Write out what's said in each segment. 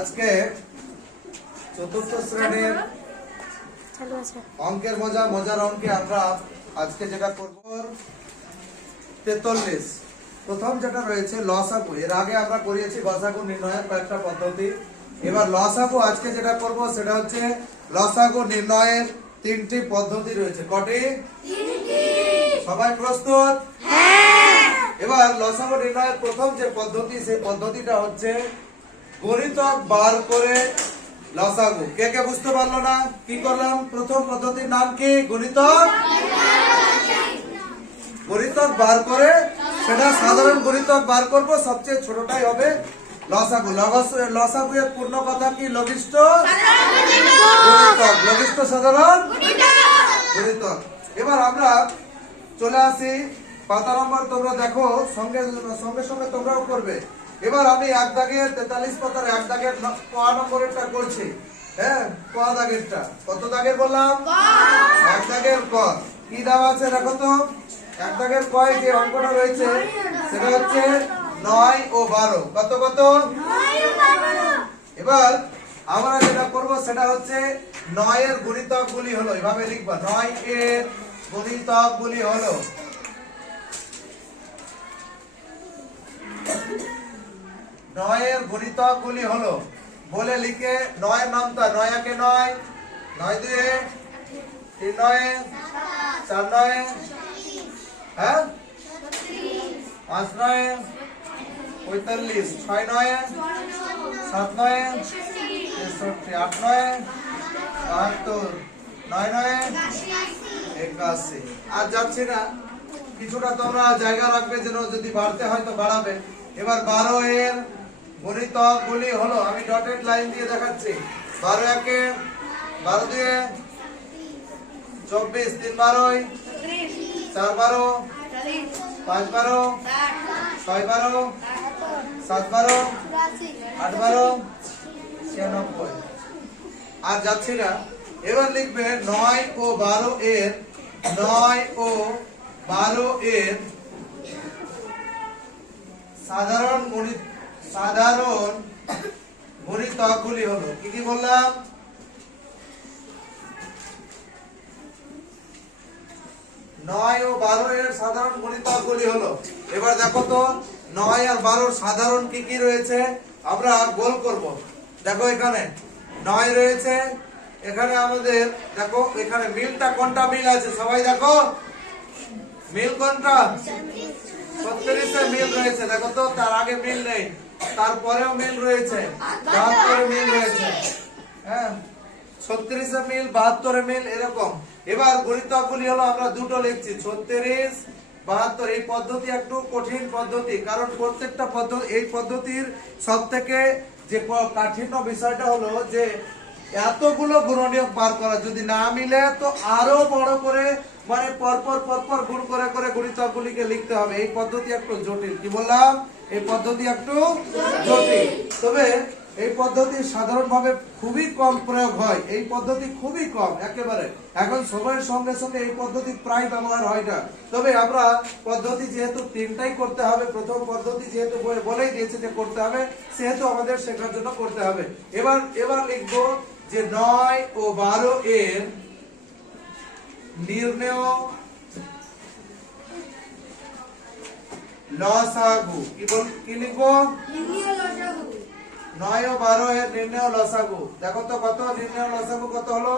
আজকে চতুর্থ শ্রেণির অঙ্কের মজা মজার অঙ্কে আমরা আজকে যেটা করব তেতাল্লিশ। প্রথম যেটা রয়েছে লসাগু। এর আগে আমরা করিয়েছি গসাগু নির্ণয়ের কয়েকটা পদ্ধতি। এবার লসাগু আজকে যেটা করব সেটা হচ্ছে লসাগু নির্ণয়ের তিনটি পদ্ধতি রয়েছে। কটি? সবাই প্রস্তুত? এবার লসাগু নির্ণয়ের প্রথম যে পদ্ধতি সেই পদ্ধতিটা হচ্ছে গণিতক বার করে লসাগু। কে কে বুঝতে পারল না? কি করলাম? প্রথম পদ্ধতির নাম কি? গণিতক গণিতক বার করে? সেটা সাধারণ গণিতক বার করব। সবচেয়ে ছোটটাই হবে লসাগু। লসাগু এর পূর্ণ কথা কি? লঘিষ্ঠ? গণিতক লঘিষ্ঠ সাধারণ? গণিতক এবার আমরা চলে আসি পাতা নম্বর। তোমরা দেখো, সঙ্গে সঙ্গে সঙ্গে তোমরাও করবে। এবার আমি এক দাগের তেতাল্লিশ পাতার এক দাগের ন- ক নম্বরেরটা করছি। হ্যাঁ ক দাগেরটা। কত দাগের বললাম? এক দাগের ক। কি দাম আছে দেখো তো? এক দাগের কয় যে অঙ্কটা রয়েছে সেটা হচ্ছে নয় ও বারো। কত কত? এবার আমরা যেটা করব সেটা হচ্ছে নয়ের গুণিতক গুলি হলো। এভাবে লিখবা। নয় এর গুণিতক গুলি হলো। নয়ের গুণিতক গুলি হলো, বলে লিখে নয়ের নামটা নয়াকে নয় নয় দুয়ে, তিন নয়, চার নয় হ্যাঁ? পাঁচ নয়, পঁয়তাল্লিশ, ছয় নয়, সাত নয়, তেষট্টি, আট নয়, বাহাত্তর, নয় নয়, একাশি। আর যাচ্ছি না। কিছুটা তোমরা জায়গা রাখবে যেন যদি বাড়তে হয় তো বাড়াবে। এবার বারো এর গণিতক গুলি হলো, আমি ডটেড লাইন দিয়ে দেখাচ্ছি। বারো একে, বারো দুয়ে চব্বিশ, তিন বারোই, চার বারো, পাঁচ বারো, ছয় বারো, সাত বারো, আট বারো, ছিয়ানব্বই। আর যাচ্ছি না। এবার লিখবে নয় ও বারো এর, নয় ও বারো এর সাধারণ গণিত সাধারণ গণিতকগুলি হলো, কি কি বললাম? নয় ও বারো এর সাধারণ গণিতকগুলি হলো। এবার দেখো তো, নয় আর বারোর সাধারণ কি কি রয়েছে? আমরা গোল করব। দেখো এখানে নয় রয়েছে। এখানে আমাদের, দেখো, এখানে মিলটা কোনটা মিল আছে? সবাই দেখো। মিল কোনটা? ছত্রিশে মিল রয়েছে। দেখো তো, তার আগে মিল নেই। তারপরেও মিল রয়েছে। বাহাত্তরে মিল রয়েছে। হ্যাঁ ছত্রিশে মিল বাহাত্তরে মিল এরকম। এবার গণিতগুলি হলো, আমরা দুটো লিখছি। ছত্রিশ, বাহাত্তর, এই পদ্ধতি একটু কঠিন পদ্ধতি, কারণ প্রত্যেকটা পদ্ধতি এই পদ্ধতির সব থেকে যে কাঠিন্য বিষয়টা হলো যে, এতগুলো গুণনীয়ক বার করা। যদি না মিলে, তো আরও বড় করে মানে পরপর পরপর গুণ করে করে গুণিতকগুলিকে লিখতে হবে। এই পদ্ধতি একটু জটিল। কি বললাম? এই পদ্ধতি একটু জটিল। তবে এই পদ্ধতি সাধারণভাবে খুবই কম প্রয়োগ হয়। এই পদ্ধতি খুবই কম, একেবারে। এখন সময়ের সঙ্গে সঙ্গে এই পদ্ধতি প্রায় ব্যবহার হয় না। তবে আমরা পদ্ধতি যেহেতু তিনটাই করতে হবে, প্রথম পদ্ধতি যেহেতু বলেই দিয়েছে যে করতে হবে, সেহেতু আমাদের শেখার জন্য করতে হবে। এবার এবার লিখব যে নয় ও বারো এর নির্ণয় লসাগু। কি বল কি লিখব? নয় ও বারো এর নির্ণয় লসাগু। দেখো তো কত নির্ণয় লসাগু কত হলো?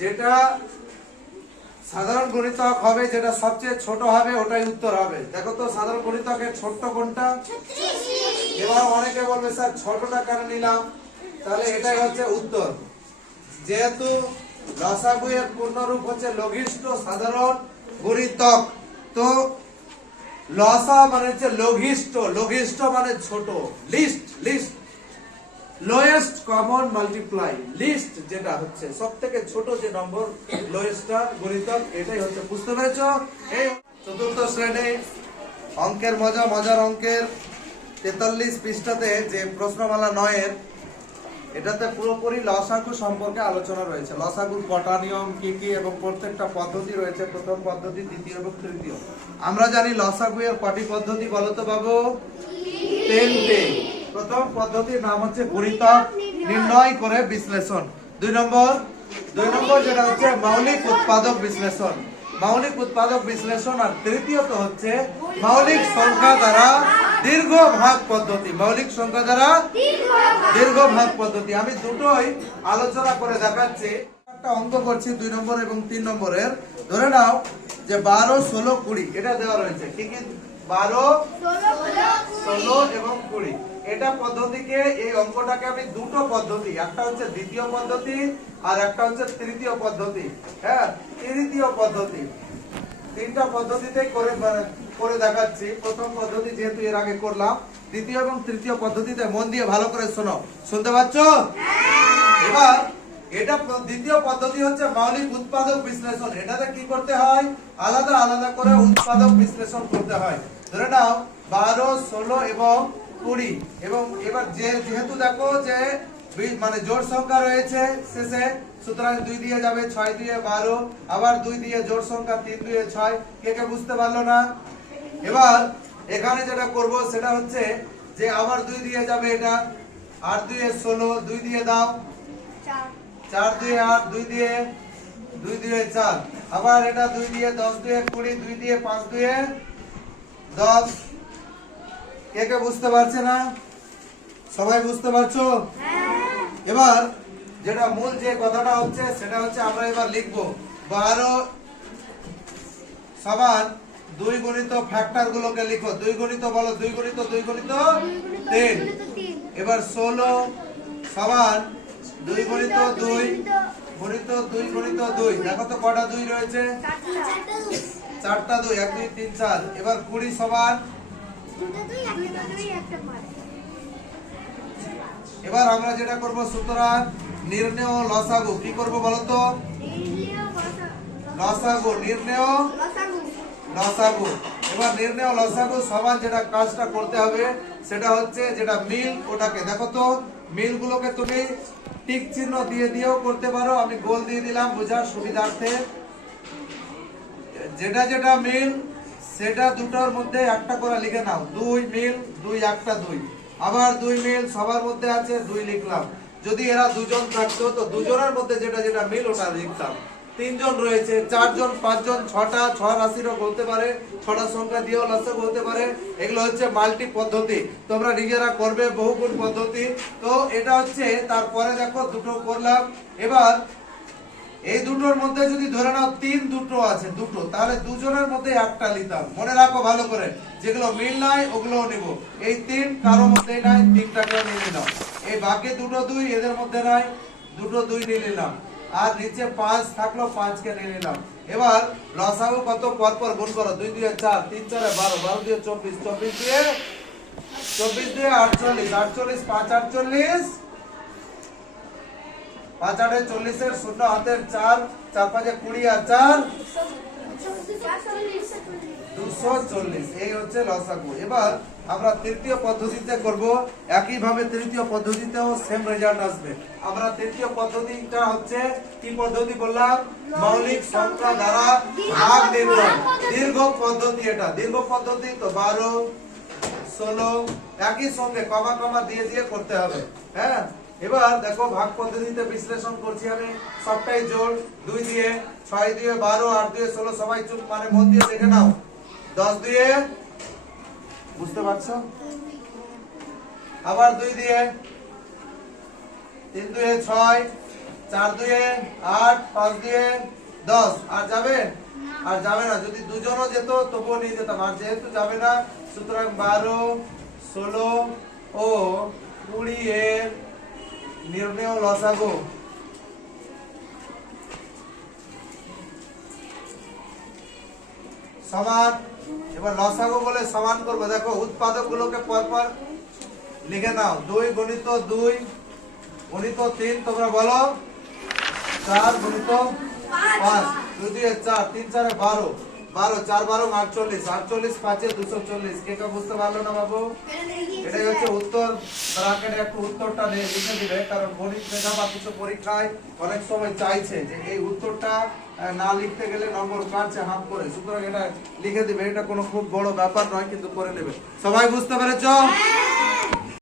যেটা সাধারণ গণিতক হবে যেটা সবচেয়ে ছোট হবে ওটাই উত্তর হবে। দেখো তো সাধারণ গণিতকের ছোট্ট কোনটা? এবার অনেকে বলবে স্যার ছোটটা কেন নিলাম? তাহলে এটাই হচ্ছে উত্তর। যেহেতু লসাগু এর পূর্ণরূপ হচ্ছে লঘিষ্ঠ সাধারণ গণিতক তো লসা মানে হচ্ছে লঘিষ্ঠ লঘিষ্ঠ মানে ছোট। Least least. Lowest common multiply. Least যেটা হচ্ছে সব থেকে ছোট যে নম্বর, লোয়েস্টটা, গণিতক, এটাই হচ্ছে। বুঝতে পেরেছ? এই চতুর্থ শ্রেণি। অঙ্কের মজা, মজার অঙ্কের তেতাল্লিশ পৃষ্ঠাতে যে প্রশ্নমালা নয়ের এটাতে পুরোপুরি লসাগু সম্পর্কে আলোচনা রয়েছে। লসাগুর কটা নিয়ম, কি কি এবং প্রত্যেকটা পদ্ধতি রয়েছে। প্রথম পদ্ধতি, দ্বিতীয় এবং তৃতীয়। আমরা জানি লসাগু এর কটি পদ্ধতি বলো তো বাবু? তিনটে। প্রথম পদ্ধতির নাম হচ্ছে গণিতক, নির্ণয় করে বিশ্লেষণ। দুই নম্বর? দুই নম্বর যেটা হচ্ছে মৌলিক উৎপাদক বিশ্লেষণ। মৌলিক উৎপাদক বিশ্লেষণ আর তৃতীয়ত হচ্ছে মৌলিক সংখ্যা দ্বারা দীর্ঘ ভাগ পদ্ধতি। মৌলিক সংখ্যা দ্বারা দীর্ঘ ভাগ পদ্ধতি। আমি দুটোই আলোচনা করে দেখাচ্ছি। একটা অঙ্ক করছি দুই নম্বর এবং তিন নম্বরের। ধরে নাও যে বারো ষোলো কুড়ি। এটা দেওয়া রয়েছে। কি কি? বারো ষোলো এবং কুড়ি। এটা পদ্ধতিকে এই অঙ্কটাকে আমি দুটো পদ্ধতি একটা হচ্ছে দ্বিতীয় পদ্ধতি আর একটা হচ্ছে তৃতীয় পদ্ধতি হ্যাঁ? তৃতীয় পদ্ধতি। তিনটা পদ্ধতিতে করে করে দেখাচ্ছি। প্রথম পদ্ধতি যেহেতু এর আগে করলাম দ্বিতীয় এবং তৃতীয় পদ্ধতিতে মন দিয়ে ভালো করে শোনো। শুনতে পাচ্ছ? এবার এটা দ্বিতীয় পদ্ধতি হচ্ছে মৌলিক উৎপাদক বিশ্লেষণ। এটাতে কি করতে হয়? আলাদা আলাদা করে উৎপাদক বিশ্লেষণ করতে হয়। ধরে নাও বারো ষোলো এবং কুড়ি। এবং এবার যে যেহেতু দেখো যে মানে জোড় সংখ্যা রয়েছে শেষে সুতরাং দুই দিয়ে যাবে ছয় দিয়ে বারো আবার দুই দিয়ে জোড় সংখ্যা তিন দিয়ে ছয়। কে কে বুঝতে পারল না? এবার এখানে যেটা করব সেটা হচ্ছে যে আবার দুই দিয়ে যাবে এটা। আট দুয়ে ষোলো দুই দিয়ে দাও। চার। দুই আট দুই দিয়ে দুই দিয়ে চার। আবার এটা দুই দিয়ে দশ দুয়ে কুড়ি দুই দিয়ে পাঁচ দুয়ে দশ। কে কে বুঝতে পারছে না? সবাই বুঝতে পারছ? এবার যেটা মূল যে কথাটা হচ্ছে সেটা হচ্ছে আমরা এবার লিখব। বারো সমান দুই গণিত ফ্যাক্টর গুলোকে লিখো। দুই গণিত বলো দুই গণিত দুই গণিত তিন। এবার ষোলো সমান দুই গণিত দুই গণিত দুই গণিত দুই। দেখো তো কটা দুই রয়েছে? চারটা দুই এক দুই তিন চার। এবার কুড়ি সমান এবার আমরা যেটা করব সুতরাং নির্ণয় লসাগু কি করব বলো তো? লসাগু নির্ণয় লসাগু। এবার নির্ণয় লসাগু সমান যেটা কাজটা করতে হবে সেটা হচ্ছে যেটা মিল ওটাকে দেখো তো মিল গুলোকে তুমি টিক চিহ্ন দিয়ে দিয়েও করতে পারো। আমি গোল দিয়ে দিলাম বোঝার সুবিধার্থে। যেটা যেটা মিল সেটা দুটোর মধ্যে একটা করে লিখে নাও। দুই মিল, দুই একটা দুই। আবার দুই মিল সবার মধ্যে আছে, দুই লিখলাম। যদি এরা দুজন থাকতো, তো দুজনের মধ্যে যেটা যেটা মিল ওটা লিখতাম। তিনজন রয়েছে, চারজন, পাঁচজন, ছটা ছ রাশিরও বলতে পারে, ছটা সংখ্যা দিয়েও লসক হতে পারে। এগুলো হচ্ছে মাল্টি পদ্ধতি। তোমরা নিজেরা করবে বহুগুণ পদ্ধতি। তো এটা হচ্ছে, তারপরে দেখো দুটো করলাম। এবার এই দুটোর মধ্যে যদি ধরে নাও তিন দুটো আছে, দুটো, তাহলে দুজনের মধ্যে একটা নিতাম। মনে রাখো ভালো করে, যেগুলো মিল নাই, ওগুলোও নিব। এই তিন কারও মধ্যে নাই, তিনটাকে নিয়ে নিলাম। এই বাকি দুটো দুই এদের মধ্যে নাই, দুটো দুই নিয়ে নিলাম। আর নিচে পাঁচ থাকল, পাঁচকে নিয়ে নিলাম। এবার লসাগু কত পর পর গুণ করো? দুই দুই, চার, তিন, চারে বারো বারো দিয়ে চব্বিশ চব্বিশ দিয়ে চব্বিশ দিয়ে আটচল্লিশ আটচল্লিশ, পাঁচ, আটচল্লিশ পাঁচ আটে চল্লিশের শূন্য হাতের চার চার পাঁচে কুড়ি আর চার দুশো চল্লিশ, এই হচ্ছে লসাগু। এবার আমরা তৃতীয় পদ্ধতিতে করব। একই ভাবে তৃতীয় পদ্ধতিতেও সেম রেজাল্ট আসবে। আমরা তৃতীয় পদ্ধতিটা হচ্ছে কি পদ্ধতি বললাম? মৌলিক সংখ্যা দ্বারা ভাগ নির্ণয়। দীর্ঘ পদ্ধতি এটা। দীর্ঘ পদ্ধতি তো বারো। ষোলো, একই সঙ্গে কমা কমা দিয়ে দিয়ে করতে হবে। হ্যাঁ? এবার দেখো ভাগ পদ্ধতিতে বিশ্লেষণ করছি আমি। সবটাই জোর, দুই দিয়ে, ছয় দিয়ে বারো, আট দিয়ে ষোলো, সবাই চুপ মানে মন দিয়ে দেখে নাও। দশ দিয়ে, বুঝতে পারছ? আবার দুই দিয়ে, তিন দুয়ে ছয়, চার দুয়ে আট, পাঁচ দিয়ে দশ। আর যাবে? আর যাবে না, যদি দুজনও যেত, তবুও নিয়ে যেতাম। আর যেহেতু যাবে না, সুতরাং বারো, ষোলো ও কুড়ি এর নির্ণয় লসাগু সমান, এবার লসাগু বলে সমান করব। দেখো উৎপাদক গুলোকে পরপর লিখে নাও। দুই গণিত দুই, গণিত তিন, তোমরা বলো, চার গণিত পাঁচ। দুই দিয়ে চার, তিন চারে বারো। বারো, চার, বারো, আটচল্লিশ। আটচল্লিশ, পাঁচে দুশো চল্লিশ। কে কেউ বুঝতে পারল না বাবু? এটাই হচ্ছে উত্তর। ব্রাকেটে একটু উত্তরটা নিয়ে লিখে দিবে, কারণ গণিত মেধা বা কিছু পরীক্ষায় অনেক সময় চাইছে যে এই উত্তরটা না লিখতে গেলে নম্বর কাটছে, হাফ করে। সুতরাং এটা লিখে দিবে। এটা কোনো খুব বড় ব্যাপার নয়, কিন্তু করে নেবে। সবাই বুঝতে পেরেছ?